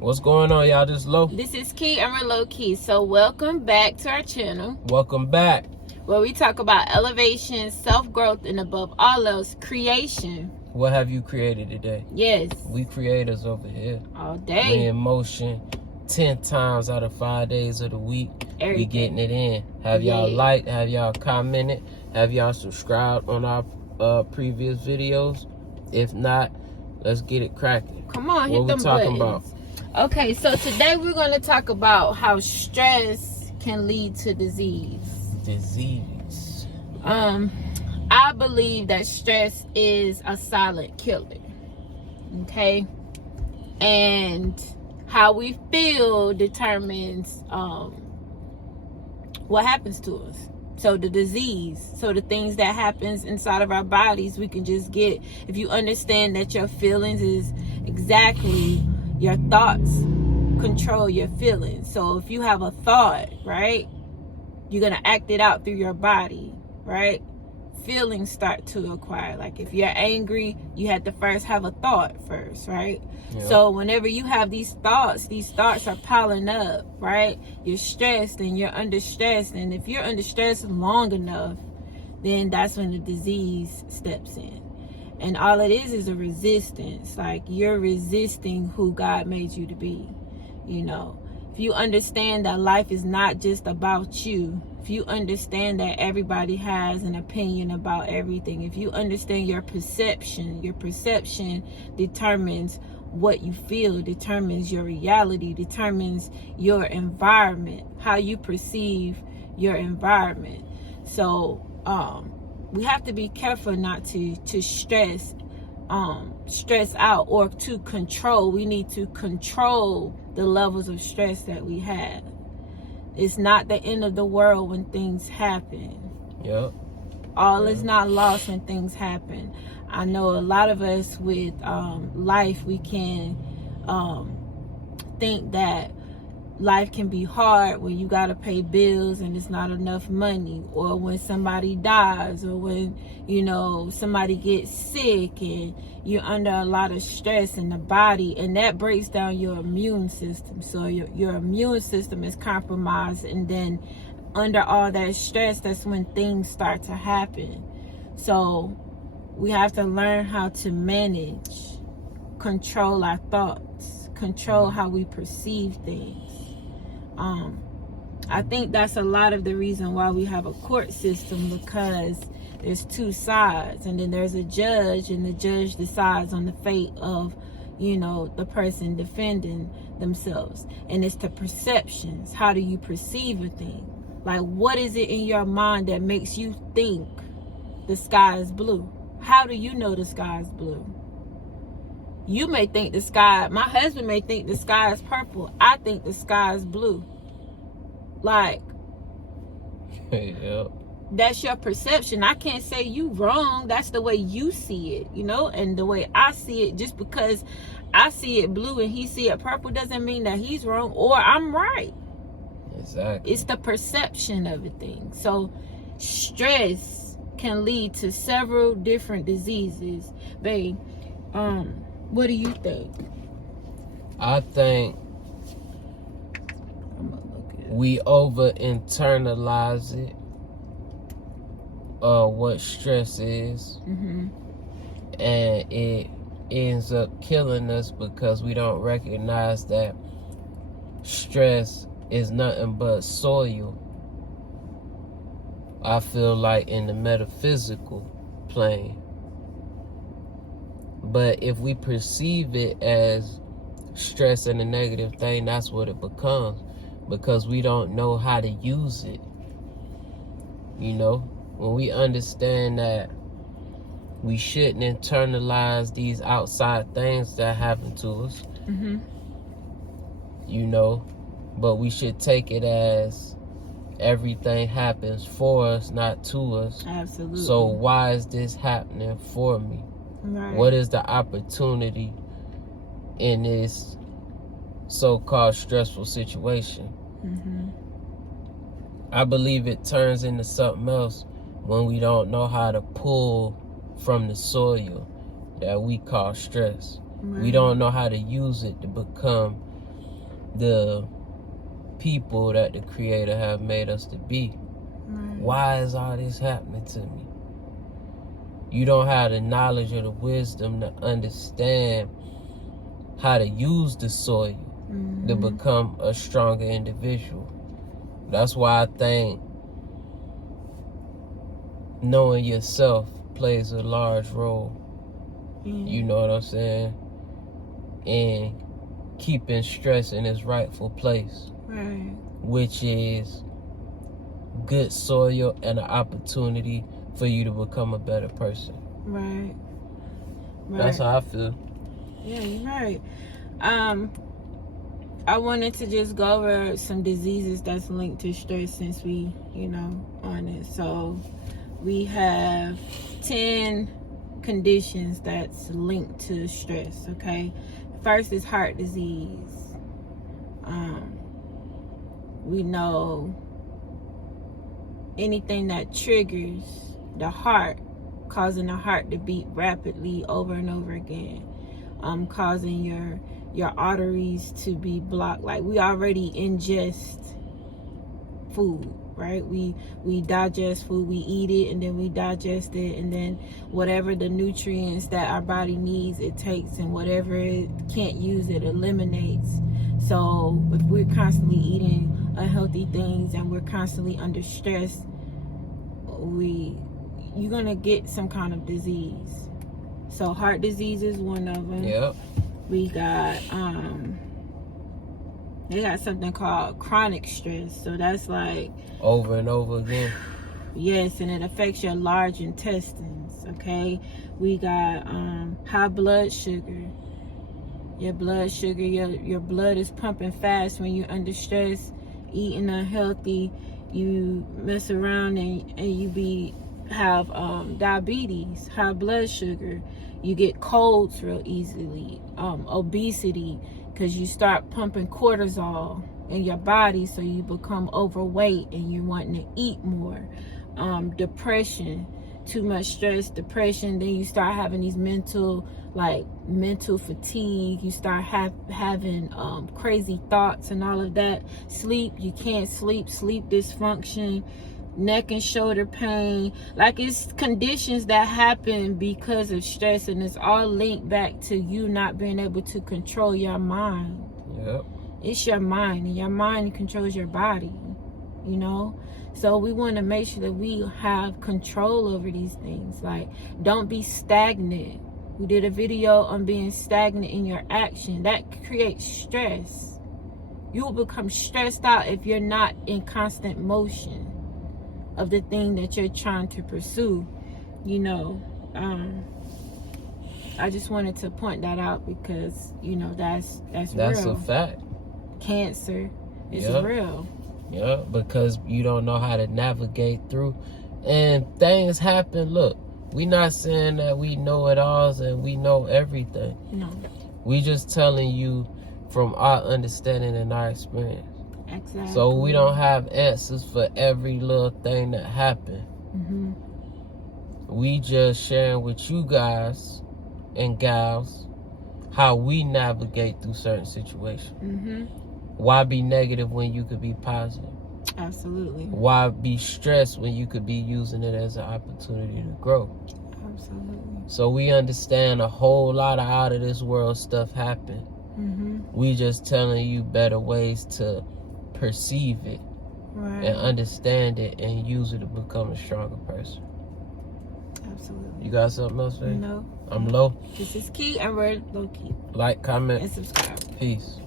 What's going on, y'all? This is Low. This is Key. I'm Low Key. So welcome back to our channel. Welcome back. Where we talk about elevation, self-growth, and above all else, creation. What have you created today? Yes. We creators over here. All day. We in motion 10 times out of 5 days of the week. We getting it in. Have y'all liked? Have y'all commented? Have y'all subscribed on our previous videos? If not, let's get it cracking. Come on, hit them buttons. What we talking about? Okay, so today we're going to talk about how stress can lead to disease. I believe that stress is a silent killer. Okay? And how we feel determines what happens to us. So the disease, so the things that happens inside of our bodies, we can just get. If you understand that your feelings is exactly your thoughts control your feelings. So if you have a thought, right, you're going to act it out through your body, right? Feelings start to acquire. Like if you're angry, you had to first have a thought first, right? Yeah. So whenever you have these thoughts are piling up, right? You're stressed and you're under stress. And if you're under stress long enough, then that's when the disease steps in. And all it is a resistance. Like you're resisting who God made you to be. You know, if you understand that life is not just about you, if you understand that everybody has an opinion about everything, if you understand your perception determines what you feel, determines your reality, determines your environment, how you perceive your environment. So, we have to be careful not to stress out or to control. We need to control the levels of stress that we have. It's not the end of the world when things happen. Yep. All is not lost when things happen. I know a lot of us with life, we can think that life can be hard when you got to pay bills and it's not enough money, or when somebody dies, or when, you know, somebody gets sick and you're under a lot of stress in the body, and that breaks down your immune system. So your immune system is compromised, and then under all that stress, that's when things start to happen. So we have to learn how to manage, control our thoughts, control how we perceive things. I think that's a lot of the reason why we have a court system, because there's two sides, and then there's a judge, and the judge decides on the fate of, you know, the person defending themselves. And it's the perceptions. How do you perceive a thing? Like, what is it in your mind that makes you think the sky is blue? How do you know the sky is blue? You may think the sky, my husband may think the sky is purple. I think the sky is blue. Like, yep. That's your perception. I can't say you wrong. That's the way you see it, you know? And the way I see it, just because I see it blue and he see it purple doesn't mean that he's wrong or I'm right. Exactly. It's the perception of a thing. So stress can lead to several different diseases. Babe, what do you think? I think we over internalize it, what stress is, and it ends up killing us because we don't recognize that stress is nothing but soil. I feel like in the metaphysical plane. But if we perceive it as stress and a negative thing, that's what it becomes, because we don't know how to use it. You know, when we understand that we shouldn't internalize these outside things that happen to us, you know, but we should take it as everything happens for us, not to us. Absolutely. So why is this happening for me? Right. What is the opportunity in this so-called stressful situation? I believe it turns into something else when we don't know how to pull from the soil that we call stress. Right. We don't know how to use it to become the people that the Creator have made us to be. Right. Why is all this happening to me? You don't have the knowledge or the wisdom to understand how to use the soil to become a stronger individual. That's why I think knowing yourself plays a large role. You know what I'm saying? In keeping stress in its rightful place. Right. Which is good soil and an opportunity for you to become a better person. Right. That's how I feel. Yeah, you're right. I wanted to just go over some diseases that's linked to stress since we, on it. So we have 10 conditions that's linked to stress, okay? First is heart disease. We know anything that triggers the heart, causing the heart to beat rapidly over and over again, causing your arteries to be blocked. Like, we already ingest food, right? We digest food, we eat it, and then we digest it, and then whatever the nutrients that our body needs, it takes, and whatever it can't use, it eliminates. So if we're constantly eating unhealthy things and we're constantly under stress, you're gonna get some kind of disease. So heart disease is one of them. Yep. We got they got something called chronic stress. So that's like over and over again. Yes, and it affects your large intestines. Okay. We got high blood sugar. Your blood sugar, your blood is pumping fast when you're under stress, eating unhealthy. You mess around and you have diabetes, high blood sugar. You get colds real easily, obesity, because you start pumping cortisol in your body, so you become overweight and you're wanting to eat more. Depression, too much stress, depression. Then you start having these mental fatigue. You start having crazy thoughts and all of that. Sleep, you can't sleep dysfunction, neck and shoulder pain. Like, it's conditions that happen because of stress, and it's all linked back to you not being able to control your mind. Yep. It's your mind, and your mind controls your body, So we want to make sure that we have control over these things. Like, don't be stagnant. We did a video on being stagnant in your action. That creates stress. You will become stressed out if you're not in constant motion of the thing that you're trying to pursue. I just wanted to point that out because, that's real. A fact. Cancer is real. Yeah, because you don't know how to navigate through. And things happen. Look, we not saying that we know it all and we know everything. No. We just telling you from our understanding and our experience. Exactly. So we don't have answers for every little thing that happened. Mm-hmm. We just sharing with you guys and gals how we navigate through certain situations. Mm-hmm. Why be negative when you could be positive? Absolutely. Why be stressed when you could be using it as an opportunity to grow? Absolutely. So we understand a whole lot of out of this world stuff happen. Mm-hmm. We just telling you better ways to perceive it, right, and understand it and use it to become a stronger person. Absolutely. You got something else, Faye? No. I'm low. This is Key, and we're low key. Like, comment, and subscribe. Peace.